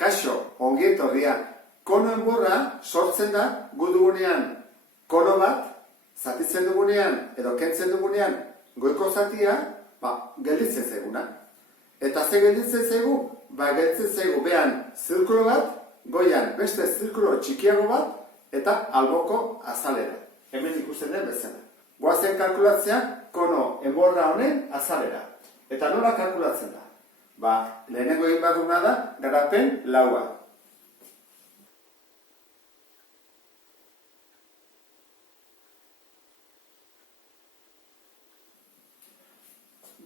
Kaixo, ongi etorria. Kono enborra sortzen da gu dugunean kono bat, zatitzen dugunean edo kentzen dugunean goiko zatia, gelditzen zaiguna. Eta ze gelditzen zaigu? Gelditzen zaigu behan zirkulo bat, goian beste zirkulo txikiago bat eta alboko azalera. Hemen ikusten den bezala. Goazen kalkulatzea kono enborra honen azalera. Eta nola kalkulatzen da? Lehenengo egin baduna da, garapen laua.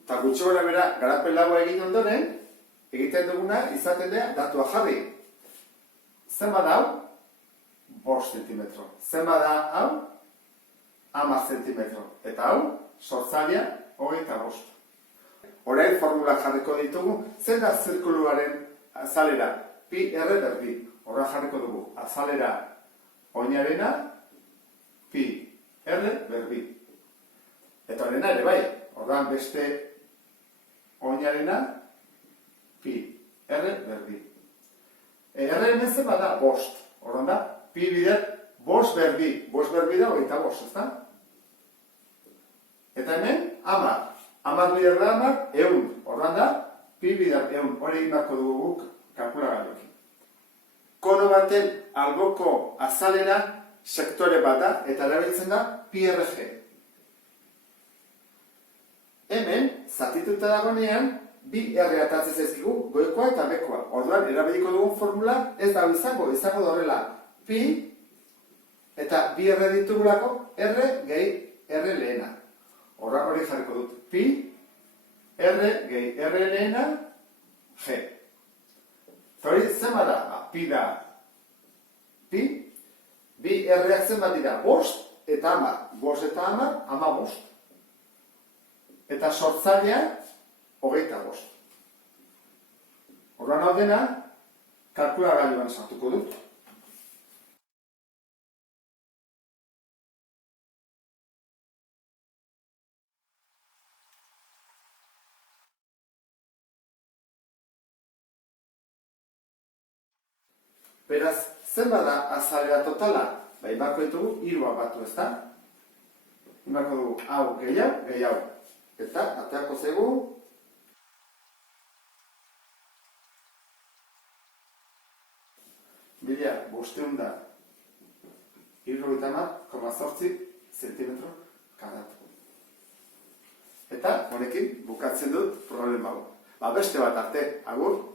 Eta gutxi gora bera, garapen laua egin ondoren, egiten duguna izaten da datua jarri. Zenba da hau? 5 zentimetro. Zenba da hau? 10 zentimetro. Eta hau, sortzailea, 25. Orain formula jarriko ditugu, zen da zirkuluaren azalera, pi r berdi. Horra jarriko dugu, azalera oinarena, pi r berdi. Eta horrena ere bai, horran beste oinarena, pi r berdi. R hemen bada 5. Horran da, pi bider 5 berdi. 5 berdi da 25, ezta? Eta hemen, 10. 10 bider da 10, 100. Horran da, pi bider 100. Hori egin bako dugu guk kalkulagailuekin. Kono baten alboko azalera sektore bat da, eta erabiltzen da pi rg. Hemen, zatituta dagoenean, bi R atatzen zaizkigu, goikoa eta bekoa. Orduan, erabiliko dugun formula ez da izango da horrela pi eta bi R ditugulako R gehi R lehena. Horra hori jarriko dut. Pi, R gehi R lehena, G. Hori zenba da? Pi da. Pi, bi R-ak zenba dira? 5 eta 10. 5 eta 10, 15. Eta sortzailea, 25. Horran hau dena, kalkulagailuan sartuko dut. Beraz, zenba da azalera totala? Imako ditugu, 3 batu, ezta? Imako dugu, hau gehiago. Eta, ateako zaigu, bila, 500 irrogetamar,8 zentimetro karatu. Eta, honekin, bukatzen dut problema hau. Beste bat arte, agur.